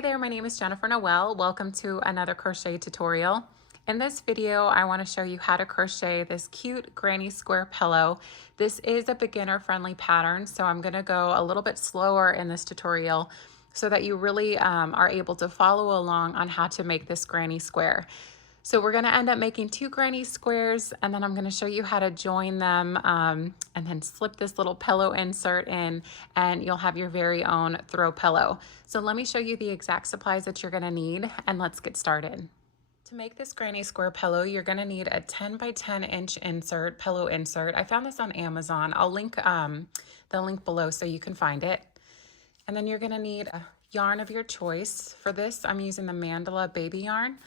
Hi there, my name is Jennifer Noel. Welcome to another crochet tutorial. In this video, I want to show you how to crochet this cute granny square pillow. This is a beginner-friendly pattern, so I'm going to go a little bit slower in this tutorial so that you really are able to follow along on how to make this granny square. So we're going to end up making 2 granny squares, and then I'm going to show you how to join them and then slip this little pillow insert in, and you'll have your very own throw pillow. So let me show you the exact supplies that you're going to need, and let's get started. To make this granny square pillow, you're going to need a 10 by 10 inch insert, pillow insert. I found this on Amazon. I'll link the link below so you can find it. And then you're going to need a yarn of your choice. For this, I'm using the Mandala Baby Yarn.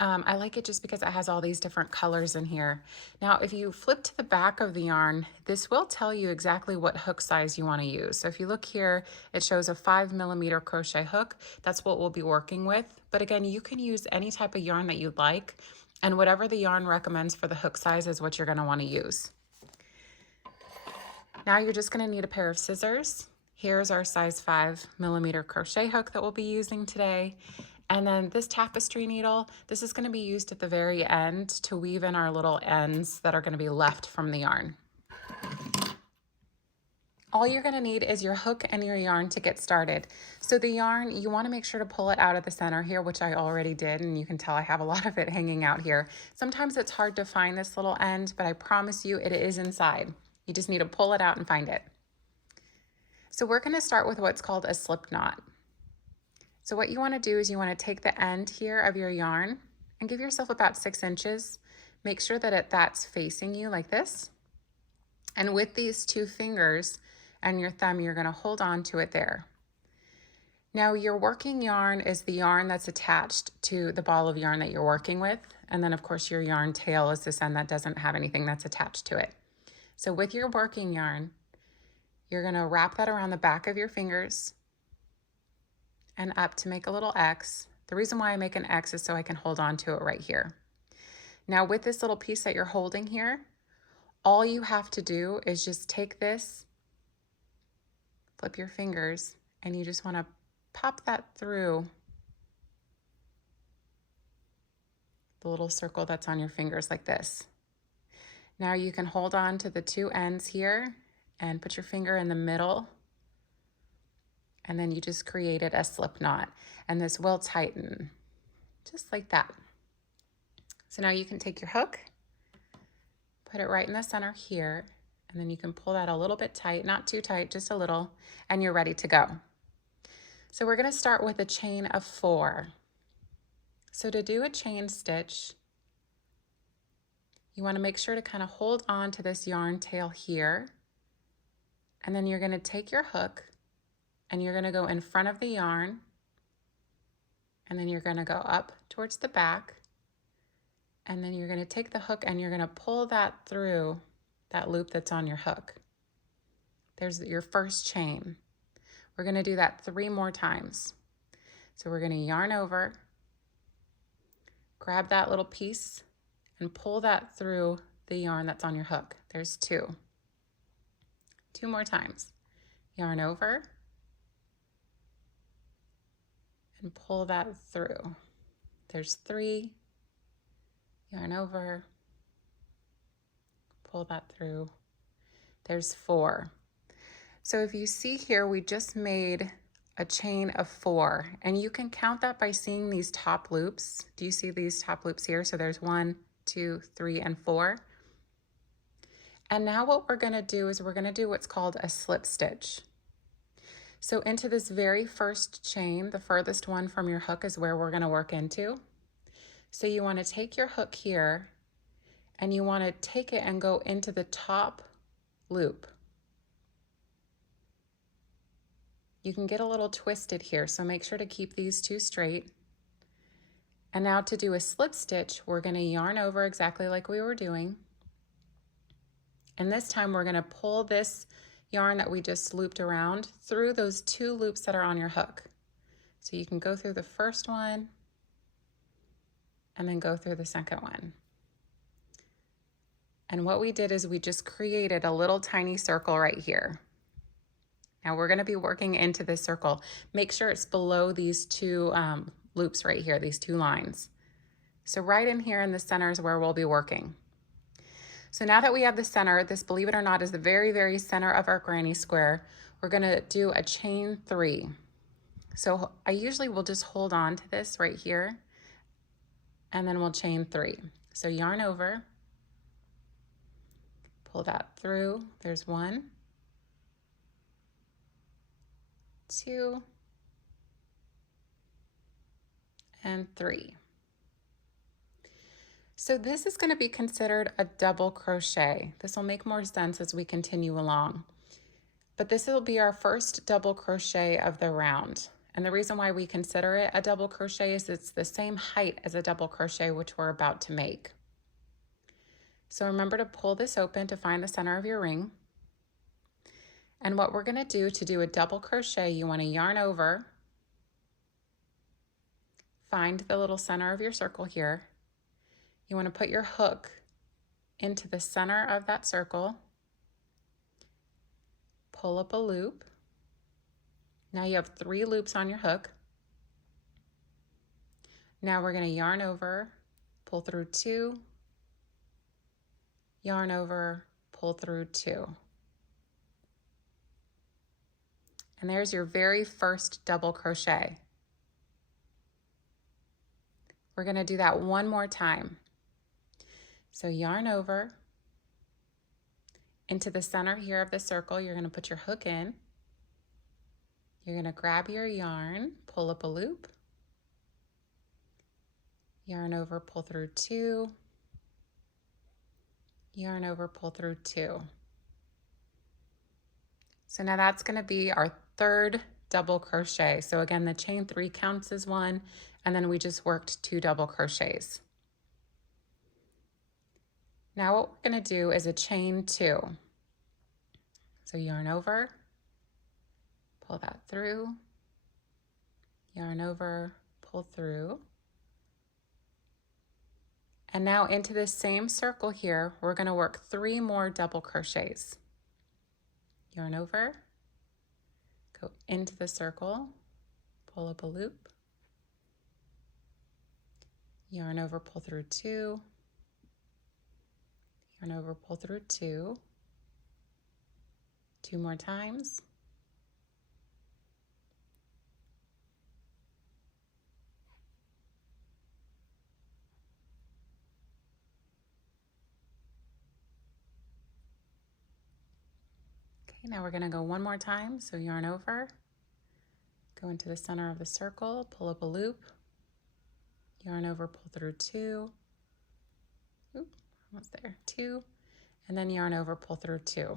I like it just because it has all these different colors in here. Now, if you flip to the back of the yarn, this will tell you exactly what hook size you want to use. So if you look here, it shows a 5mm crochet hook. That's what we'll be working with. But again, you can use any type of yarn that you'd like, and whatever the yarn recommends for the hook size is what you're going to want to use. Now you're just going to need a pair of scissors. Here's our size 5mm crochet hook that we'll be using today. And then this tapestry needle, this is going to be used at the very end to weave in our little ends that are going to be left from the yarn. All you're going to need is your hook and your yarn to get started. So the yarn, you want to make sure to pull it out of the center here, which I already did, and you can tell I have a lot of it hanging out here. Sometimes it's hard to find this little end, but I promise you it is inside. You just need to pull it out and find it. So we're going to start with what's called a slip knot. So what you want to do is you want to take the end here of your yarn and give yourself about 6 inches. Make sure that that's facing you like this. And with these 2 fingers and your thumb, you're going to hold on to it there. Now your working yarn is the yarn that's attached to the ball of yarn that you're working with. And then of course your yarn tail is this end that doesn't have anything that's attached to it. So with your working yarn, you're going to wrap that around the back of your fingers and up to make a little X. The reason why I make an X is so I can hold on to it right here. Now with this little piece that you're holding here, all you have to do is just take this, flip your fingers, and you just want to pop that through the little circle that's on your fingers like this. Now you can hold on to the 2 ends here and put your finger in the middle, and then you just created a slip knot, and this will tighten just like that. So now you can take your hook, put it right in the center here, and then you can pull that a little bit tight, not too tight, just a little, and you're ready to go. So we're going to start with a chain of 4. So to do a chain stitch, you want to make sure to kind of hold on to this yarn tail here, and then you're going to take your hook and you're going to go in front of the yarn, and then you're going to go up towards the back, and then you're going to take the hook and you're going to pull that through that loop that's on your hook. There's your first chain. We're going to do that 3 more times. So we're going to yarn over, grab that little piece, and pull that through the yarn that's on your hook. There's 2. 2 more times. Yarn over, and pull that through. There's 3, yarn over, pull that through. There's 4. So if you see here, we just made a chain of 4, and you can count that by seeing these top loops. Do you see these top loops here? So there's 1, 2, 3, and 4. And now what we're going to do is we're going to do what's called a slip stitch. So into this very first chain, the furthest one from your hook is where we're going to work into. So you want to take your hook here and you want to take it and go into the top loop. You can get a little twisted here, so make sure to keep these 2 straight. And now to do a slip stitch, we're going to yarn over exactly like we were doing. And this time we're going to pull this yarn that we just looped around through those 2 loops that are on your hook. So you can go through the first one and then go through the second one. And what we did is we just created a little tiny circle right here. Now we're going to be working into this circle. Make sure it's below these two loops right here, these two lines. So right in here in the center is where we'll be working. So now that we have the center, this, believe it or not, is the very, very center of our granny square. We're going to do a chain 3. So I usually will just hold on to this right here, and then we'll chain 3. So yarn over, pull that through. There's 1, 2, and 3. So this is going to be considered a double crochet. This will make more sense as we continue along. But this will be our first double crochet of the round. And the reason why we consider it a double crochet is it's the same height as a double crochet, which we're about to make. So remember to pull this open to find the center of your ring. And what we're going to do a double crochet, you want to yarn over, find the little center of your circle here. You want to put your hook into the center of that circle, pull up a loop. Now you have 3 loops on your hook. Now we're going to yarn over, pull through 2, yarn over, pull through 2. And there's your very first double crochet. We're going to do that one more time. So yarn over into the center here of the circle. You're going to put your hook in. You're going to grab your yarn, pull up a loop, yarn over, pull through 2, yarn over, pull through 2. So now that's going to be our third double crochet. So again, the chain 3 counts as 1, and then we just worked 2 double crochets. Now what we're going to do is a chain 2. So yarn over, pull that through, yarn over, pull through. And now into this same circle here, we're going to work 3 more double crochets. Yarn over, go into the circle, pull up a loop, yarn over, pull through 2, yarn over, pull through 2, 2 more times. Okay, now we're going to go one more time. So yarn over, go into the center of the circle, pull up a loop, yarn over, pull through 2, oop, almost there, 2, and then yarn over, pull through 2.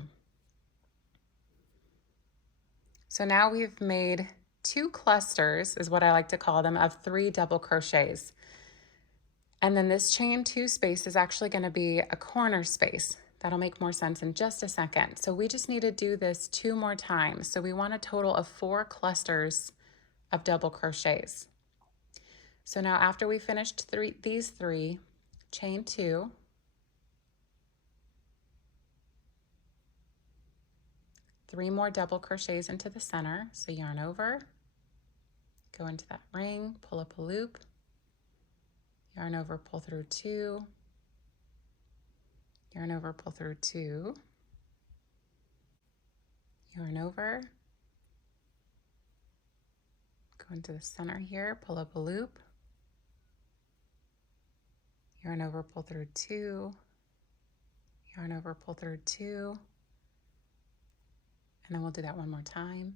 So now we've made 2 clusters, is what I like to call them, of 3 double crochets. And then this chain 2 space is actually going to be a corner space. That'll make more sense in just a second. So we just need to do this 2 more times. So we want a total of 4 clusters of double crochets. So now after we finished these 3, chain 2, three more double crochets into the center. So yarn over, go into that ring, pull up a loop, yarn over, pull through 2, yarn over, pull through 2, yarn over, go into the center here, pull up a loop, yarn over, pull through 2, yarn over, pull through 2, and then we'll do that one more time.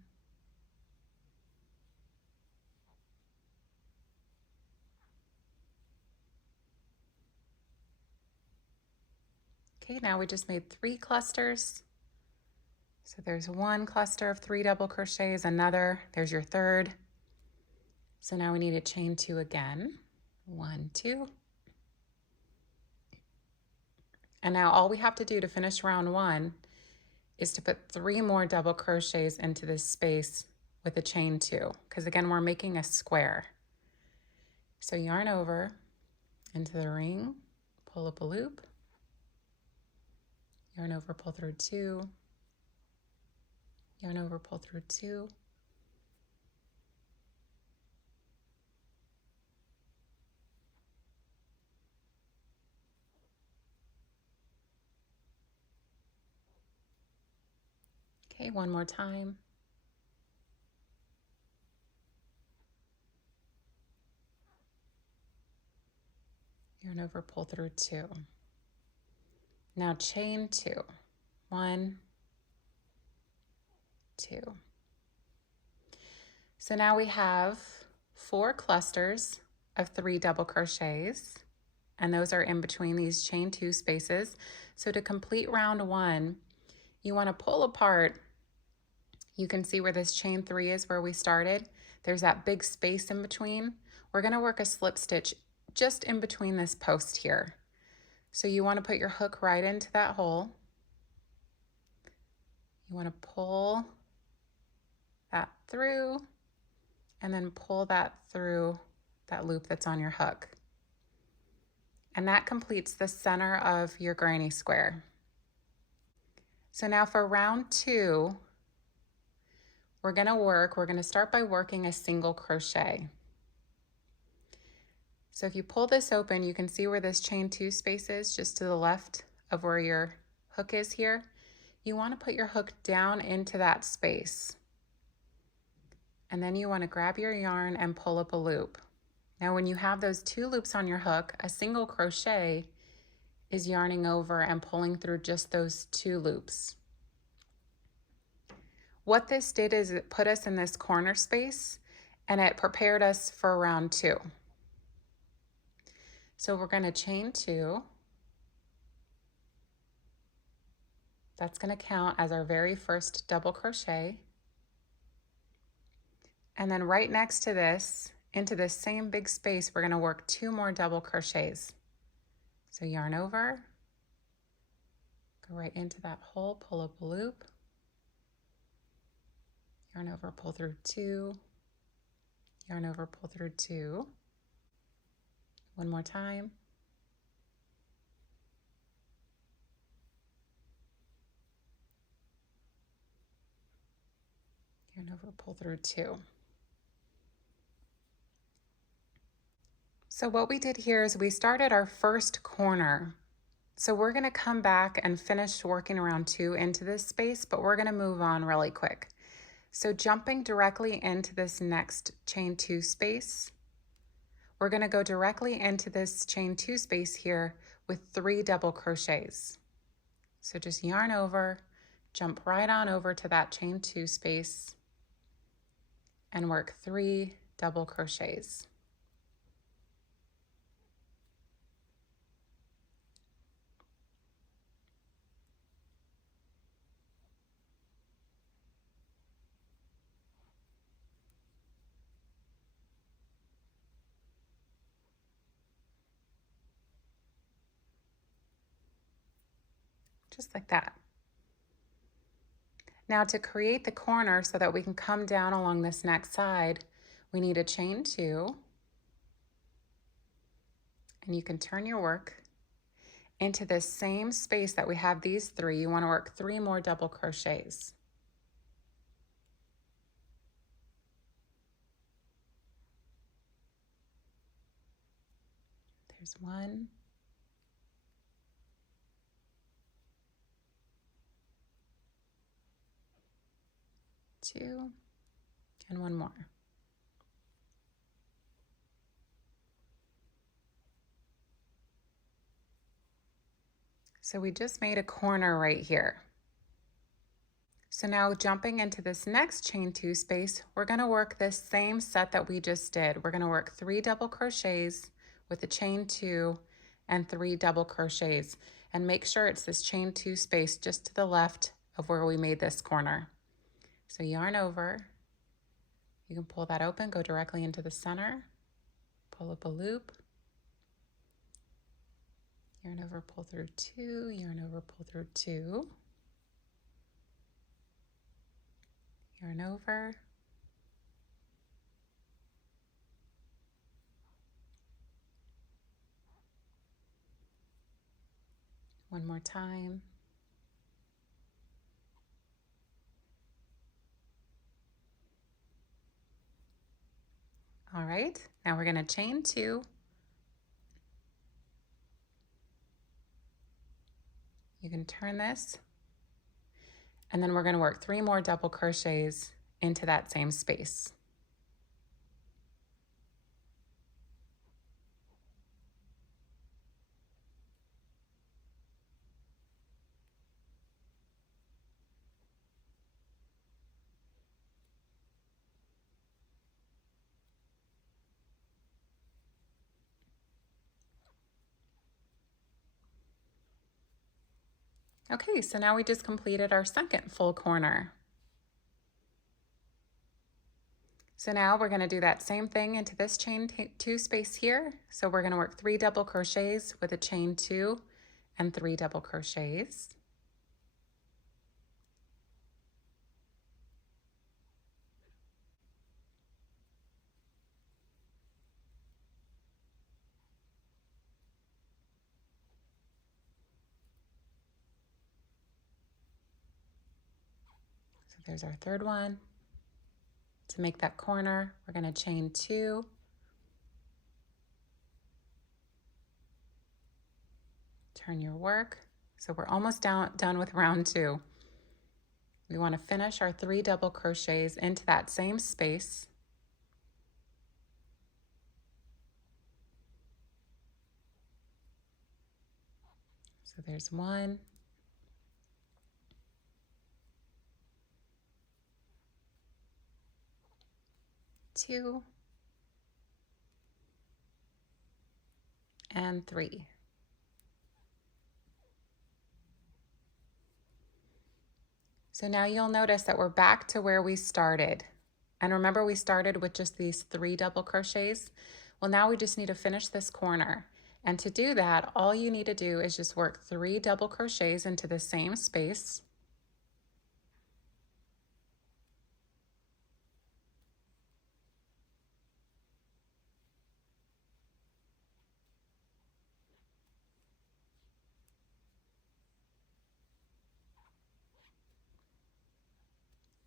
Okay, now we just made 3 clusters. So there's 1 cluster of 3 double crochets, another, there's your third. So now we need to chain 2 again. 1, 2. And now all we have to do to finish round 1 is to put 3 more double crochets into this space with a chain 2, because again, we're making a square. So yarn over into the ring, pull up a loop, yarn over, pull through 2, yarn over, pull through 2, okay, one more time, yarn over, pull through 2. Now chain 2, 1, 2. So now we have 4 clusters of 3 double crochets, and those are in between these chain 2 spaces. So to complete round 1, you want to pull apart. You can see where this chain 3 is where we started. There's that big space in between. We're going to work a slip stitch just in between this post here. So you want to put your hook right into that hole. You want to pull that through and then pull that through that loop that's on your hook. And that completes the center of your granny square. So now for round 2, we're going to start by working a single crochet. So if you pull this open, you can see where this chain 2 space is, just to the left of where your hook is here. You want to put your hook down into that space. And then you want to grab your yarn and pull up a loop. Now when you have those 2 loops on your hook, a single crochet is yarning over and pulling through just those 2 loops. What this did is it put us in this corner space and it prepared us for round 2. So we're going to chain 2. That's going to count as our very first double crochet. And then right next to this, into this same big space, we're going to work 2 more double crochets. So yarn over, go right into that hole, pull up a loop, yarn over, pull through 2, yarn over, pull through 2. One more time. Yarn over, pull through 2. So what we did here is we started our first corner. So we're going to come back and finish working around 2 into this space, but we're going to move on really quick. So jumping directly into this next chain 2 space, we're going to go directly into this chain 2 space here with 3 double crochets. So just yarn over, jump right on over to that chain 2 space and work 3 double crochets. Just like that. Now to create the corner so that we can come down along this next side, we need a chain 2, and you can turn your work into this same space that we have these 3. You want to work 3 more double crochets. There's 1, 2, and 1 more. So we just made a corner right here. So now jumping into this next chain 2 space, we're going to work this same set that we just did. We're going to work 3 double crochets with a chain 2 and 3 double crochets, and make sure it's this chain 2 space just to the left of where we made this corner. So yarn over, you can pull that open, go directly into the center, pull up a loop, yarn over, pull through 2, yarn over, pull through 2, yarn over, one more time, All right, now we're going to chain 2. You can turn this, and then we're going to work 3 more double crochets into that same space. Okay, so now we just completed our second full corner. So now we're going to do that same thing into this chain 2 space here. So we're going to work 3 double crochets with a chain 2 and 3 double crochets. So there's our third one. To make that corner, we're going to chain 2, turn your work. So we're almost done with round 2. We want to finish our 3 double crochets into that same space. So there's 1, 2, and 3. So now you'll notice that we're back to where we started. And remember, we started with just these 3 double crochets. Well, now we just need to finish this corner. And to do that, all you need to do is just work 3 double crochets into the same space.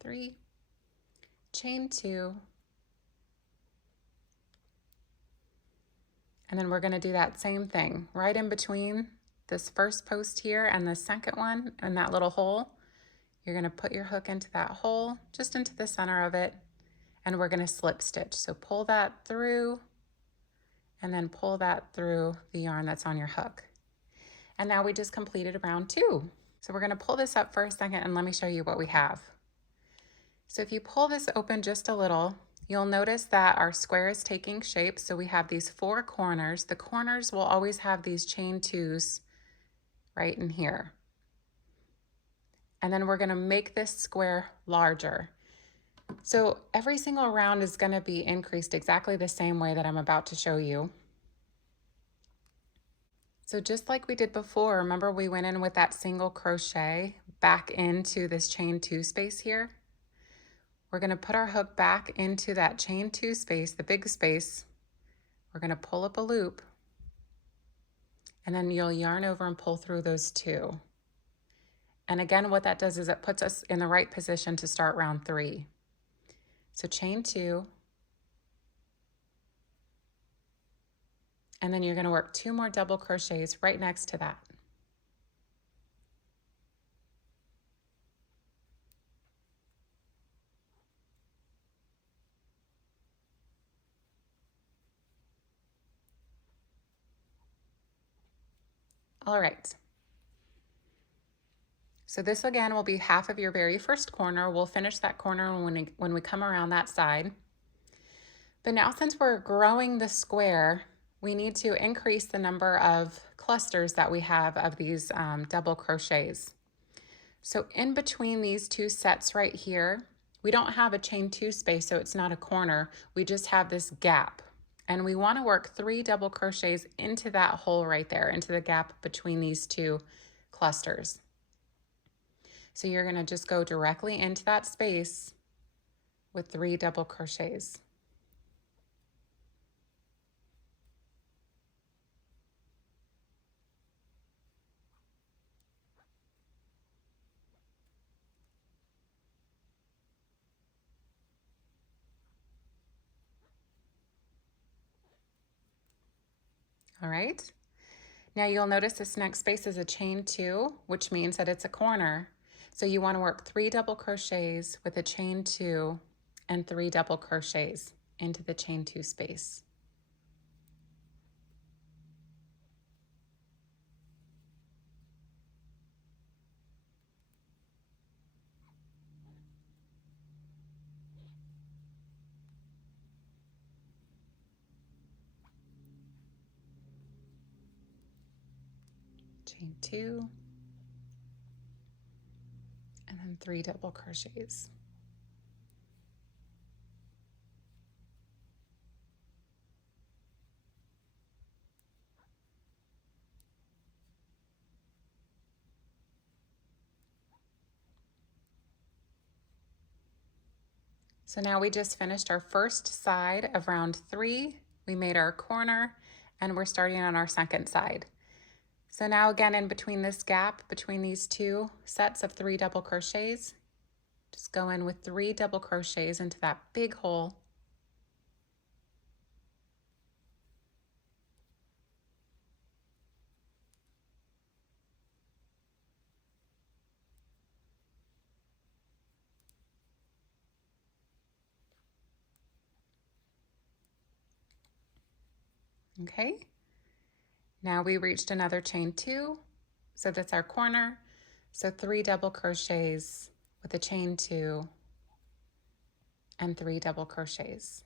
Three, chain 2, and then we're going to do that same thing right in between this first post here and the second one in that little hole. You're going to put your hook into that hole, just into the center of it, and we're going to slip stitch. So pull that through and then pull that through the yarn that's on your hook. And now we just completed round 2. So we're going to pull this up for a second and let me show you what we have. So if you pull this open just a little, you'll notice that our square is taking shape. So we have these 4 corners. The corners will always have these chain 2s right in here. And then we're going to make this square larger. So every single round is going to be increased exactly the same way that I'm about to show you. So just like we did before, remember we went in with that single crochet back into this chain 2 space here? We're going to put our hook back into that chain 2 space, the big space. We're going to pull up a loop, and then you'll yarn over and pull through those 2. And again, what that does is it puts us in the right position to start round 3. So chain 2, and then you're going to work 2 more double crochets right next to that. All right. So this again will be half of your very first corner. We'll finish that corner when we come around that side. But now since we're growing the square, we need to increase the number of clusters that we have of these double crochets. So in between these 2 sets right here, we don't have a chain 2 space, so it's not a corner. We just have this gap. And we want to work 3 double crochets into that hole right there, into the gap between these 2 clusters. So you're going to just go directly into that space with 3 double crochets. All right. Now you'll notice this next space is a chain 2, which means that it's a corner. So you want to work 3 double crochets with a chain 2 and 3 double crochets into the chain 2 space. Chain 2 and then 3 double crochets. So now we just finished our first side of round 3. We made our corner and we're starting on our second side. So now again, in between this gap between these 2 sets of 3 double crochets, just go in with 3 double crochets into that big hole. Okay, now we reached another chain 2, so that's our corner. So 3 double crochets with a chain 2 and 3 double crochets.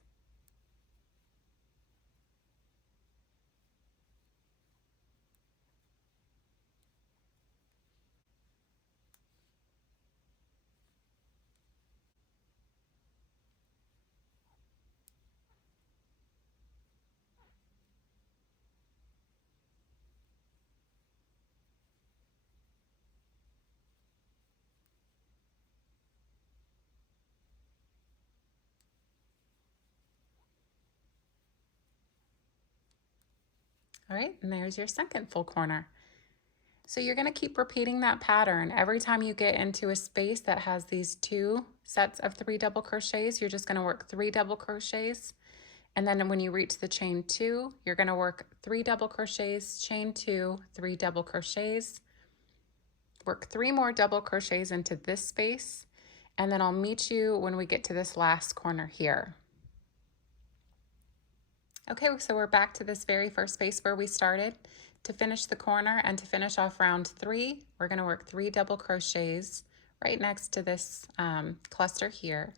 All right, and there's your second full corner. So you're going to keep repeating that pattern. Every time you get into a space that has these 2 sets of 3 double crochets, you're just going to work 3 double crochets. And then when you reach the chain 2, you're going to work 3 double crochets, chain 2, 3 double crochets, work 3 more double crochets into this space, and then I'll meet you when we get to this last corner here. Okay, so we're back to this very first space where we started. To finish the corner and to finish off round 3, we're going to work 3 double crochets right next to this cluster here.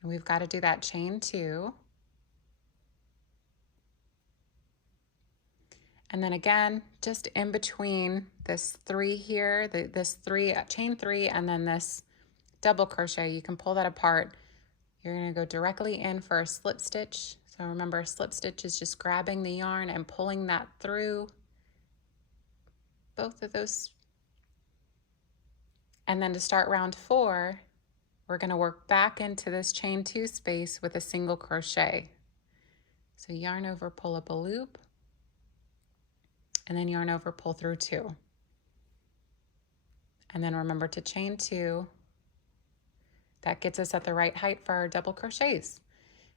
And we've got to do that chain 2. And then again, just in between this 3 here, this 3, chain 3, and then this double crochet, you can pull that apart. You're going to go directly in for a slip stitch. So remember, a slip stitch is just grabbing the yarn and pulling that through both of those. And then to start round 4, we're going to work back into this chain 2 space with a single crochet. So yarn over, pull up a loop, and then yarn over, pull through 2. And then remember to chain 2. That gets us at the right height for our double crochets.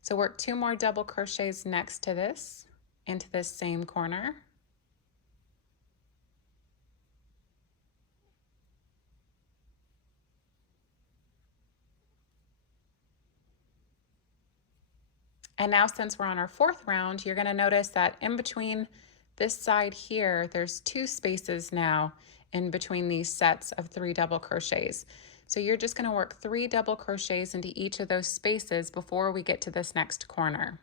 So work 2 more double crochets next to this into this same corner. And now since we're on our 4th round, you're going to notice that in between this side here, there's 2 spaces now in between these sets of 3 double crochets. So you're just going to work 3 double crochets into each of those spaces before we get to this next corner.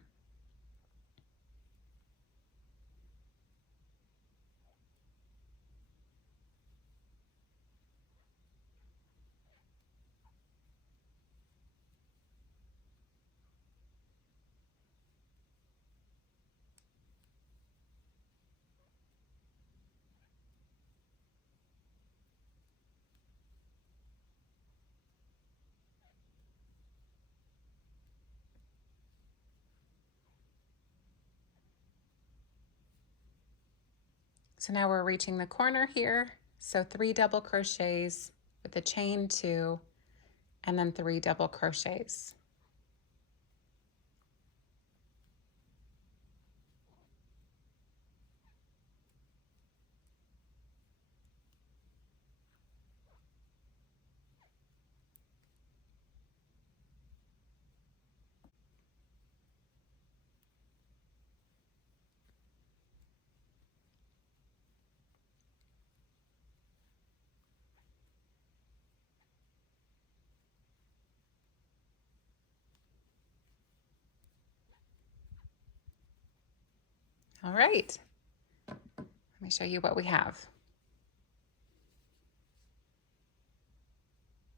So now we're reaching the corner here. So 3 double crochets with a chain 2 and then 3 double crochets. All right, let me show you what we have.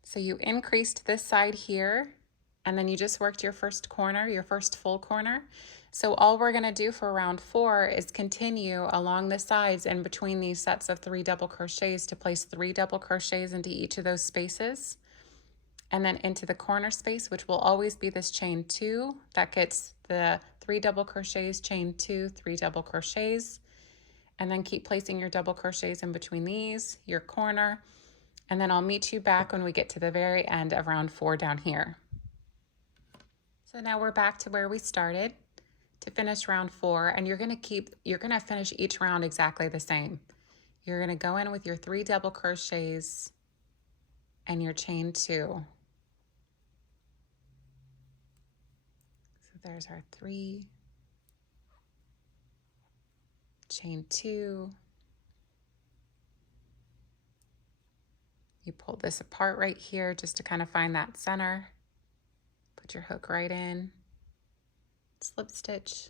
So you increased this side here, and then you just worked your first corner, your first full corner. So all we're gonna do for round 4 is continue along the sides and between these sets of 3 double crochets to place 3 double crochets into each of those spaces. And then into the corner space, which will always be this chain 2, that gets the 3 double crochets, chain 2, 3 double crochets, and then keep placing your double crochets in between these, your corner, and then I'll meet you back when we get to the very end of round 4 down here. So now we're back to where we started to finish round 4, and you're gonna finish each round exactly the same. You're gonna go in with your 3 double crochets and your chain 2. There's our 3, chain 2. You pull this apart right here just to kind of find that center. Put your hook right in, slip stitch,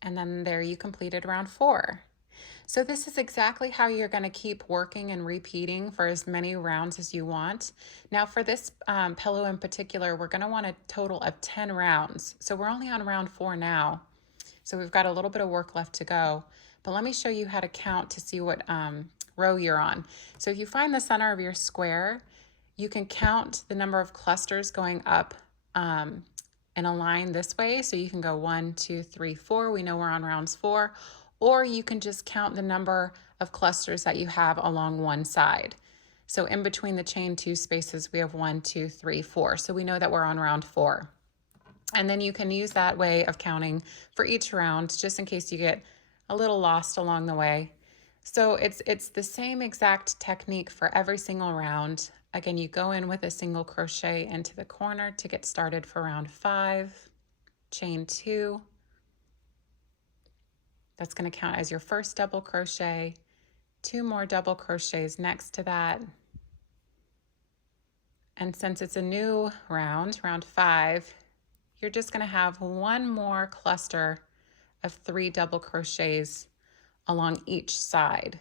and then there you completed round 4. So this is exactly how you're going to keep working and repeating for as many rounds as you want. Now for this pillow in particular, we're going to want a total of 10 rounds. So we're only on round 4 now. So we've got a little bit of work left to go. But let me show you how to count to see what row you're on. So if you find the center of your square, you can count the number of clusters going up in a line this way. So you can go 1, 2, 3, 4. We know we're on rounds 4. Or you can just count the number of clusters that you have along one side. So in between the chain 2 spaces, we have 1, 2, 3, 4. So we know that we're on round 4. And then you can use that way of counting for each round, just in case you get a little lost along the way. So it's the same exact technique for every single round. Again, you go in with a single crochet into the corner to get started for round 5, chain 2. That's going to count as your first double crochet, 2 more double crochets next to that. And since it's a new round, round 5, you're just going to have 1 more cluster of 3 double crochets along each side.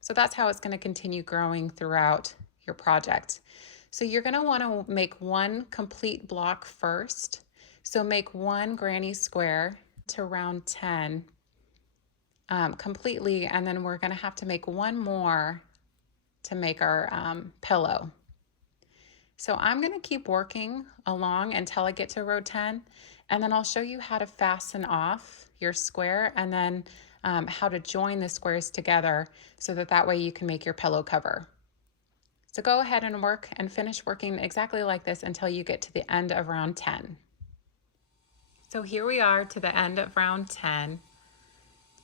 So that's how it's going to continue growing throughout your project. So you're going to want to make 1 complete block first. So make 1 granny square to round 10 completely, and then we're going to have to make 1 more to make our pillow. So I'm going to keep working along until I get to row 10, and then I'll show you how to fasten off your square and then how to join the squares together so that way you can make your pillow cover. So go ahead and work and finish working exactly like this until you get to the end of round 10. So here we are to the end of round 10.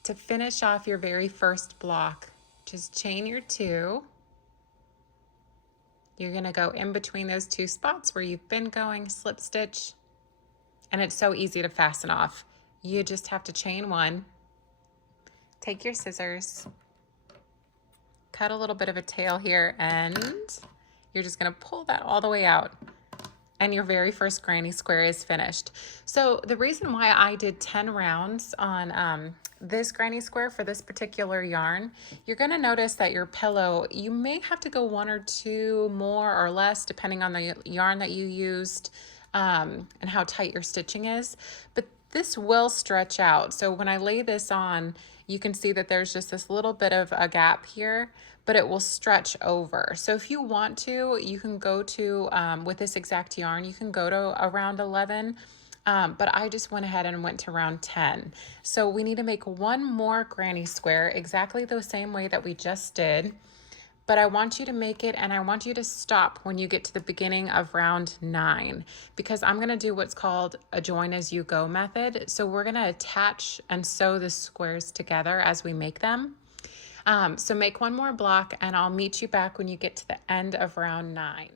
To finish off your very first block, just chain your 2. You're going to go in between those 2 spots where you've been going, slip stitch, and it's so easy to fasten off. You just have to chain 1, take your scissors, cut a little bit of a tail here, and you're just going to pull that all the way out. And your very first granny square is finished. So the reason why I did 10 rounds on this granny square for this particular yarn, you're going to notice that your pillow, you may have to go 1 or 2 more or less depending on the yarn that you used and how tight your stitching is. But this will stretch out. So when I lay this on, you can see that there's just this little bit of a gap here, but it will stretch over. So if you want to, you can go to, with this exact yarn, you can go to around 11. but I just went ahead and went to round 10. So we need to make one more granny square exactly the same way that we just did. But I want you to make it, and I want you to stop when you get to the beginning of round 9, because I'm gonna do what's called a join as you go method. So we're gonna attach and sew the squares together as we make them. So make one more block, and I'll meet you back when you get to the end of round 9.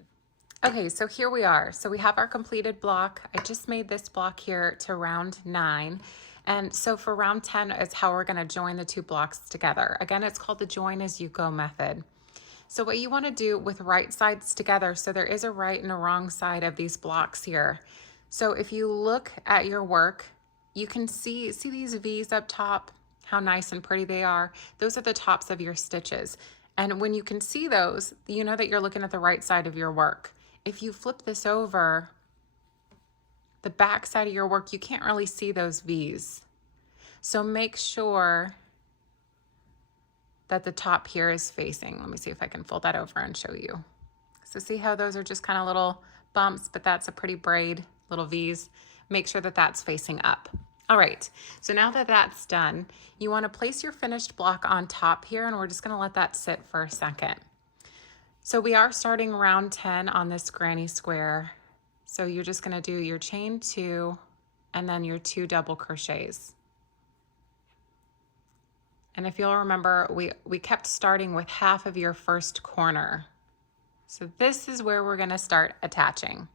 Okay, so here we are. So we have our completed block. I just made this block here to round 9. And so for round 10 is how we're gonna join the two blocks together. Again, it's called the join as you go method. So what you want to do with right sides together, so there is a right and a wrong side of these blocks here. So if you look at your work, you can see these V's up top, how nice and pretty they are. Those are the tops of your stitches. And when you can see those, you know that you're looking at the right side of your work. If you flip this over, the back side of your work, you can't really see those V's. So make sure that the top here is facing. Let me see if I can fold that over and show you. So see how those are just kind of little bumps, but that's a pretty braid, little V's. Make sure that that's facing up. All right, so now that that's done, you want to place your finished block on top here, and we're just going to let that sit for a second. So we are starting round 10 on this granny square. So you're just going to do your chain 2 and then your 2 double crochets. And if you'll remember, we kept starting with half of your first corner. So this is where we're gonna start attaching.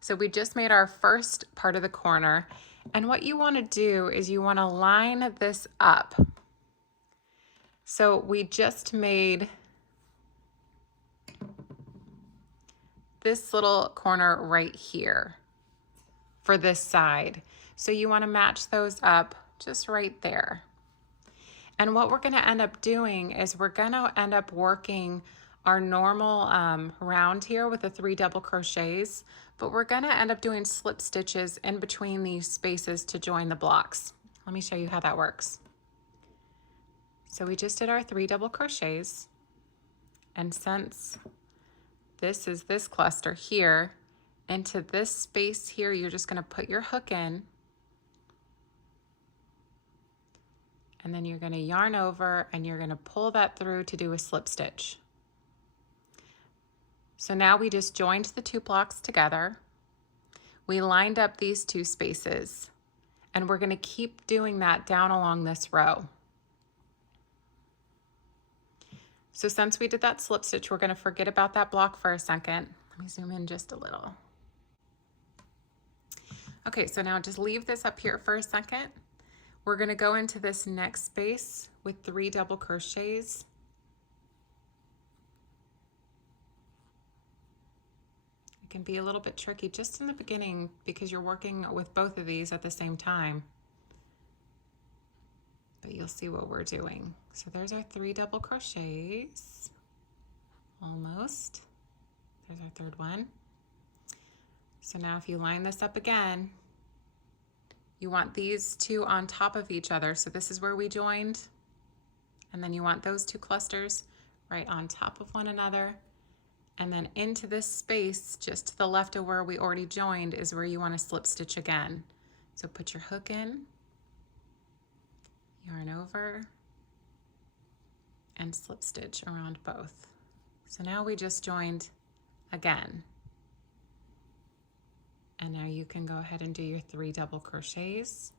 So we just made our first part of the corner. And what you wanna do is you wanna line this up. So we just made this little corner right here for this side. So you wanna match those up just right there. And what we're going to end up doing is we're going to end up working our normal round here with the 3 double crochets, but we're going to end up doing slip stitches in between these spaces to join the blocks. Let me show you how that works. So we just did our 3 double crochets, and since this is this cluster here, into this space here, you're just going to put your hook in. And then you're going to yarn over and you're going to pull that through to do a slip stitch. So now we just joined the 2 blocks together. We lined up these 2 spaces, and we're going to keep doing that down along this row. So since we did that slip stitch, we're going to forget about that block for a second. Let me zoom in just a little. Okay, so now just leave this up here for a second. We're going to go into this next space with 3 double crochets. It can be a little bit tricky just in the beginning because you're working with both of these at the same time. But you'll see what we're doing. So there's our 3 double crochets. Almost. There's our 3rd one. So now if you line this up again, you want these 2 on top of each other. So this is where we joined. And then you want those 2 clusters right on top of one another. And then into this space, just to the left of where we already joined, is where you want to slip stitch again. So put your hook in, yarn over, and slip stitch around both. So now we just joined again. And now you can go ahead and do your 3 double crochets.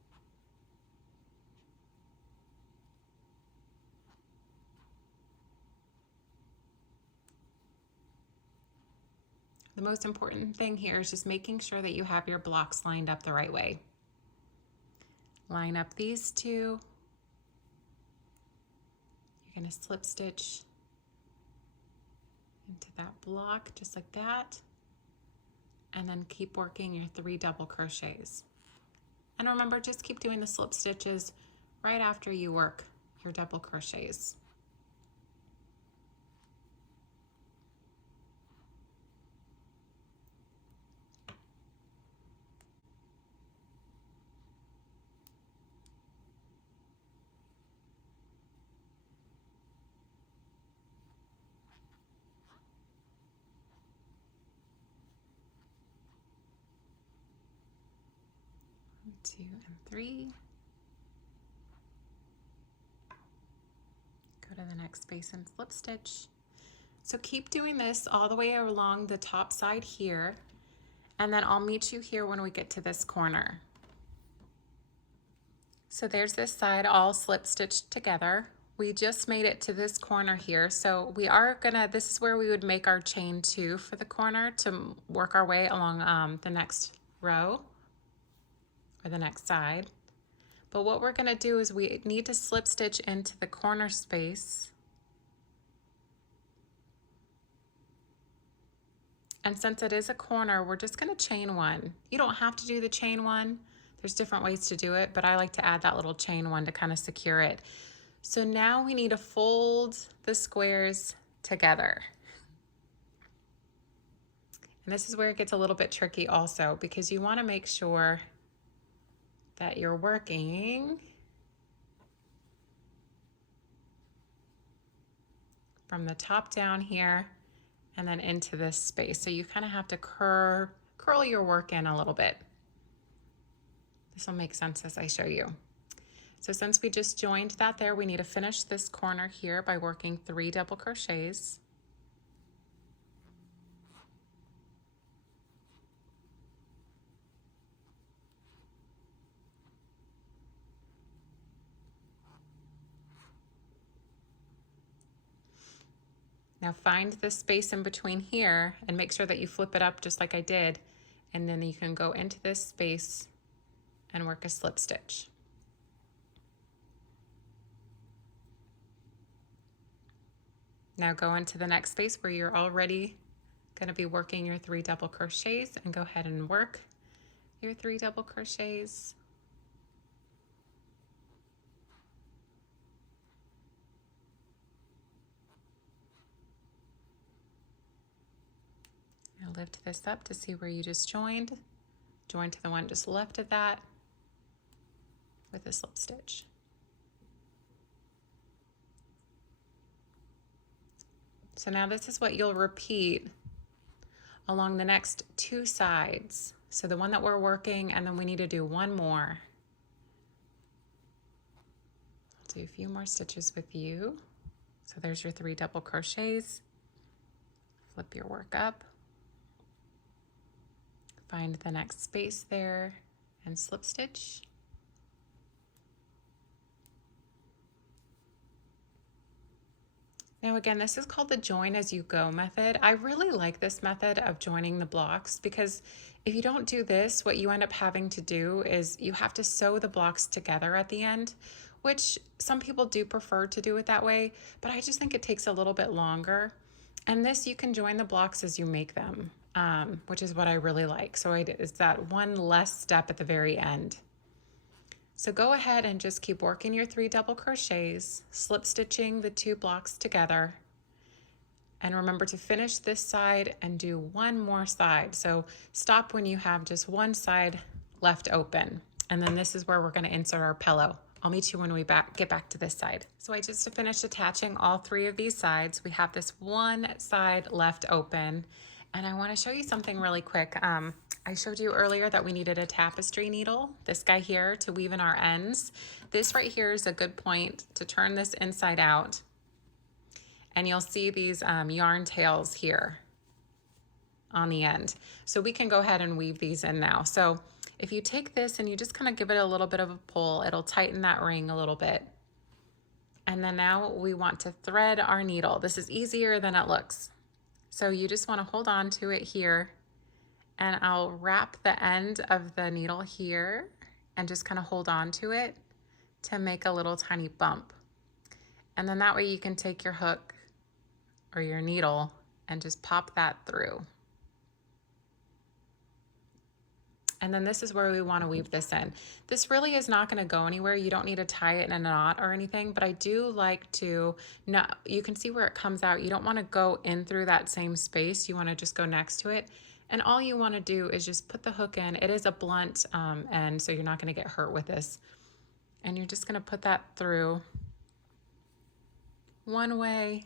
The most important thing here is just making sure that you have your blocks lined up the right way. Line up these 2. You're going to slip stitch into that block just like that. And then keep working your 3 double crochets. And remember, just keep doing the slip stitches right after you work your double crochets. 2 and 3. Go to the next space and slip stitch. So keep doing this all the way along the top side here, and then I'll meet you here when we get to this corner. So there's this side all slip stitched together. We just made it to this corner here, so we are gonna, this is where we would make our chain 2 for the corner to work our way along the next row or the next side. But what we're gonna do is we need to slip stitch into the corner space. And since it is a corner, we're just gonna chain 1. You don't have to do the chain 1. There's different ways to do it, but I like to add that little chain 1 to kind of secure it. So now we need to fold the squares together. And this is where it gets a little bit tricky also, because you wanna make sure that you're working from the top down here and then into this space. So you kind of have to curl your work in a little bit. This will make sense as I show you. So since we just joined that there, we need to finish this corner here by working 3 double crochets. Now find the space in between here and make sure that you flip it up just like I did, and then you can go into this space and work a slip stitch. Now go into the next space where you're already going to be working your 3 double crochets, and go ahead and work your 3 double crochets. Now lift this up to see where you just joined. Join to the one just left of that with a slip stitch. So now this is what you'll repeat along the next 2 sides. So the one that we're working, and then we need to do 1 more. I'll do a few more stitches with you. So there's your 3 double crochets. Flip your work up. Find the next space there and slip stitch. Now again, this is called the join as you go method. I really like this method of joining the blocks, because if you don't do this, what you end up having to do is you have to sew the blocks together at the end, which some people do prefer to do it that way, but I just think it takes a little bit longer. And this, you can join the blocks as you make them, which is what I really like. So it's that one less step at the very end. So go ahead and just keep working your 3 double crochets, slip stitching the 2 blocks together. And remember to finish this side and do 1 more side. So stop when you have just 1 side left open. And then this is where we're going to insert our pillow. I'll meet you when we get back to this side. So I just finished attaching all 3 of these sides. We have this 1 side left open. And I want to show you something really quick. I showed you earlier that we needed a tapestry needle, this guy here, to weave in our ends. This right here is a good point to turn this inside out. And you'll see these yarn tails here on the end. So we can go ahead and weave these in now. So if you take this and you just kind of give it a little bit of a pull, it'll tighten that ring a little bit. And then now we want to thread our needle. This is easier than it looks. So you just want to hold on to it here, and I'll wrap the end of the needle here and just kind of hold on to it to make a little tiny bump. And then that way you can take your hook or your needle and just pop that through. And then this is where we want to weave this in. This really is not going to go anywhere. You don't need to tie it in a knot or anything, but I do like to, you can see where it comes out. You don't want to go in through that same space. You want to just go next to it. And all you want to do is just put the hook in. It is a blunt end, so you're not going to get hurt with this. And you're just going to put that through one way,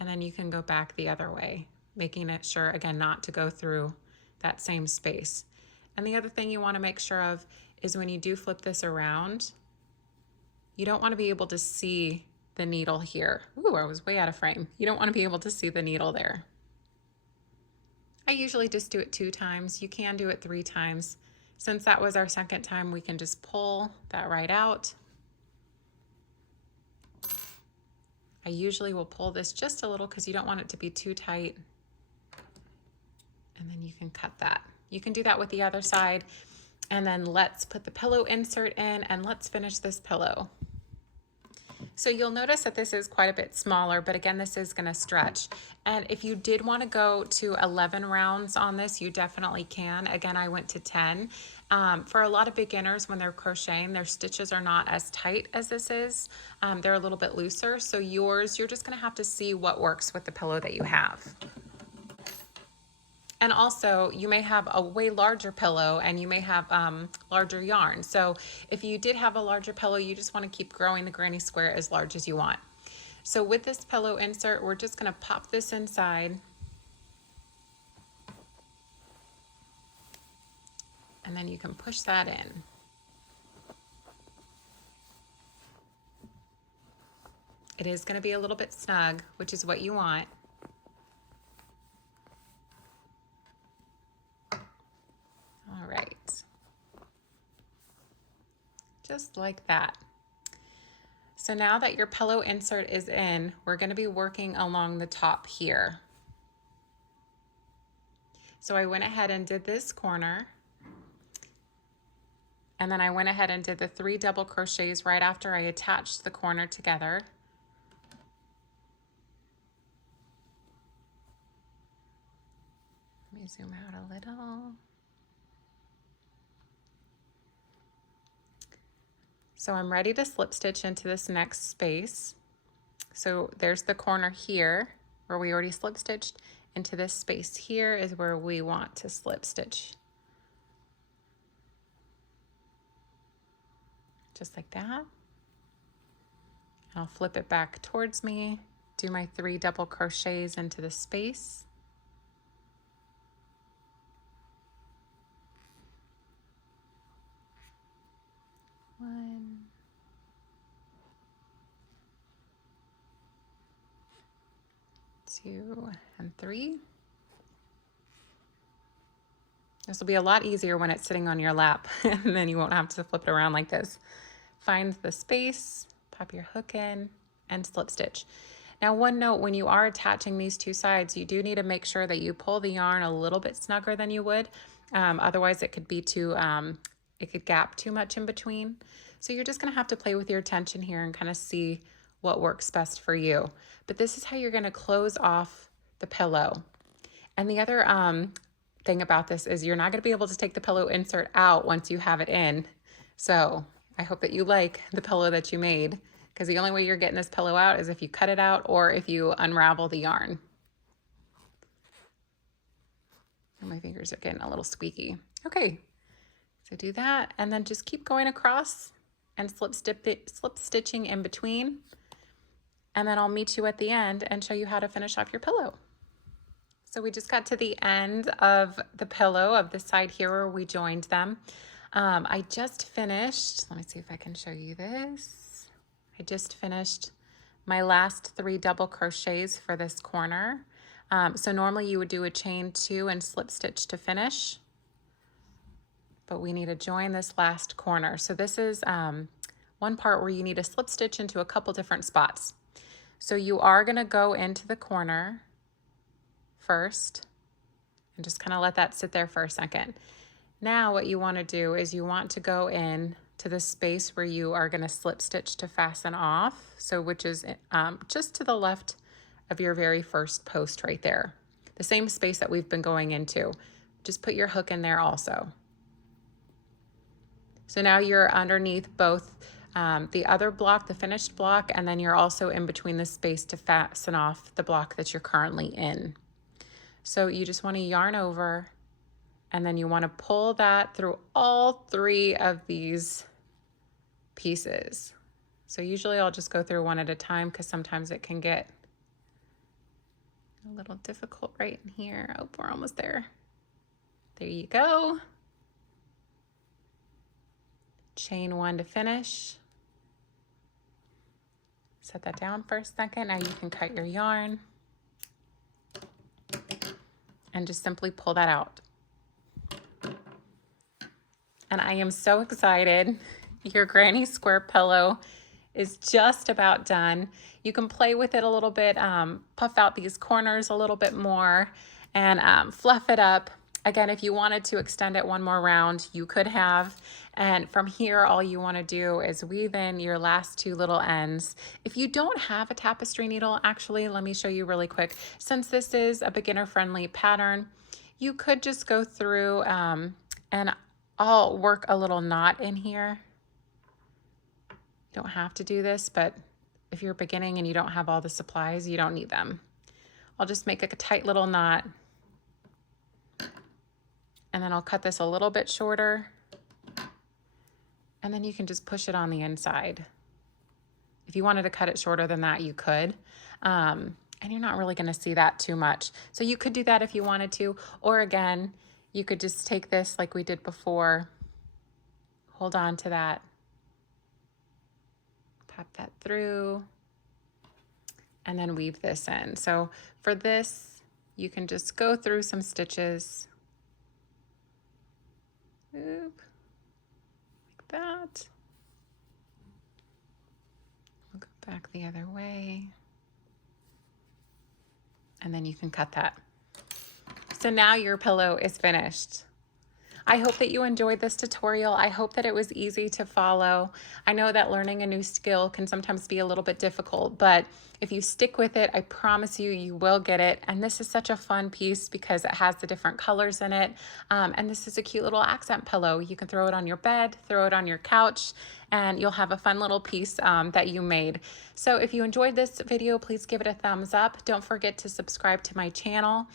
and then you can go back the other way, making it sure, again, not to go through that same space. And the other thing you want to make sure of is when you do flip this around, you don't want to be able to see the needle here. Ooh, I was way out of frame. You don't want to be able to see the needle there. I usually just do it 2 times. You can do it 3 times. Since that was our second time, we can just pull that right out. I usually will pull this just a little because you don't want it to be too tight. And then you can cut that. You can do that with the other side. And then let's put the pillow insert in and let's finish this pillow. So you'll notice that this is quite a bit smaller, but again, this is going to stretch. And if you did want to go to 11 rounds on this, you definitely can. Again, I went to 10. For a lot of beginners, when they're crocheting, their stitches are not as tight as this is. They're a little bit looser. So you're just going to have to see what works with the pillow that you have. And also, you may have a way larger pillow and you may have larger yarn. So if you did have a larger pillow, you just want to keep growing the granny square as large as you want. So with this pillow insert, we're just going to pop this inside. And then you can push that in. It is going to be a little bit snug, which is what you want. All right, just like that. So now that your pillow insert is in, we're going to be working along the top here. So I went ahead and did this corner, and then I went ahead and did the 3 double crochets right after I attached the corner together. Let me zoom out a little. So I'm ready to slip stitch into this next space. So there's the corner here where we already slip stitched. Into this space here is where we want to slip stitch. Just like that. I'll flip it back towards me, do my 3 double crochets into the space. One, 2, and 3. This will be a lot easier when it's sitting on your lap, and then you won't have to flip it around like this. Find the space, pop your hook in, and slip stitch. Now, one note, when you are attaching these 2 sides, you do need to make sure that you pull the yarn a little bit snugger than you would. Otherwise, it could be too, it could gap too much in between. So you're just gonna have to play with your tension here and kind of see what works best for you. But this is how you're gonna close off the pillow. And the other thing about this is you're not gonna be able to take the pillow insert out once you have it in. So I hope that you like the pillow that you made, because the only way you're getting this pillow out is if you cut it out or if you unravel the yarn. And my fingers are getting a little squeaky. Okay, so do that and then just keep going across and slip stitching in between. And then I'll meet you at the end and show you how to finish off your pillow. So we just got to the end of the pillow of the side here where we joined them. I just finished, let me see if I can show you this. I just finished my last 3 double crochets for this corner. So normally you would do a chain 2 and slip stitch to finish, but we need to join this last corner. So this is one part where you need to slip stitch into a couple different spots. So you are gonna go into the corner first and just kind of let that sit there for a second. Now what you want to do is you want to go in to the space where you are going to slip stitch to fasten off, so which is just to the left of your very first post right there, the same space that we've been going into. Just put your hook in there also. So now you're underneath both the other block, the finished block, and then you're also in between the space to fasten off the block that you're currently in. So you just want to yarn over, and then you want to pull that through all 3 of these pieces. So usually I'll just go through one at a time because sometimes it can get a little difficult right in here. Oh, we're almost there. There you go. chain 1 to finish. Set that down for a second. Now you can cut your yarn and just simply pull that out. And I am so excited. Your granny square pillow is just about done. You can play with it a little bit, puff out these corners a little bit more, and fluff it up. Again, if you wanted to extend it one more round, you could have. And from here, all you want to do is weave in your last 2 little ends. If you don't have a tapestry needle, actually, let me show you really quick. Since this is a beginner-friendly pattern, you could just go through and I'll work a little knot in here. You don't have to do this, but if you're beginning and you don't have all the supplies, you don't need them. I'll just make a tight little knot. And then I'll cut this a little bit shorter. And then you can just push it on the inside. If you wanted to cut it shorter than that, you could. And you're not really gonna see that too much. So you could do that if you wanted to. Or again, you could just take this like we did before. Hold on to that. Pop that through. And then weave this in. So for this, you can just go through some stitches. Oop, like that. We'll go back the other way. And then you can cut that. So now your pillow is finished. I hope that you enjoyed this tutorial. I hope that it was easy to follow. I know that learning a new skill can sometimes be a little bit difficult, but if you stick with it, I promise you, you will get it. And this is such a fun piece because it has the different colors in it. And this is a cute little accent pillow. You can throw it on your bed, throw it on your couch, and you'll have a fun little piece that you made. So if you enjoyed this video, please give it a thumbs up. Don't forget to subscribe to my channel.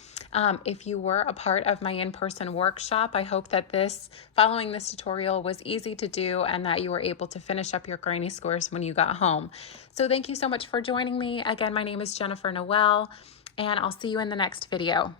If you were a part of my in-person workshop, I hope that following this tutorial was easy to do and that you were able to finish up your granny squares when you got home. So thank you so much for joining me. Again, my name is Jennifer Noel, and I'll see you in the next video.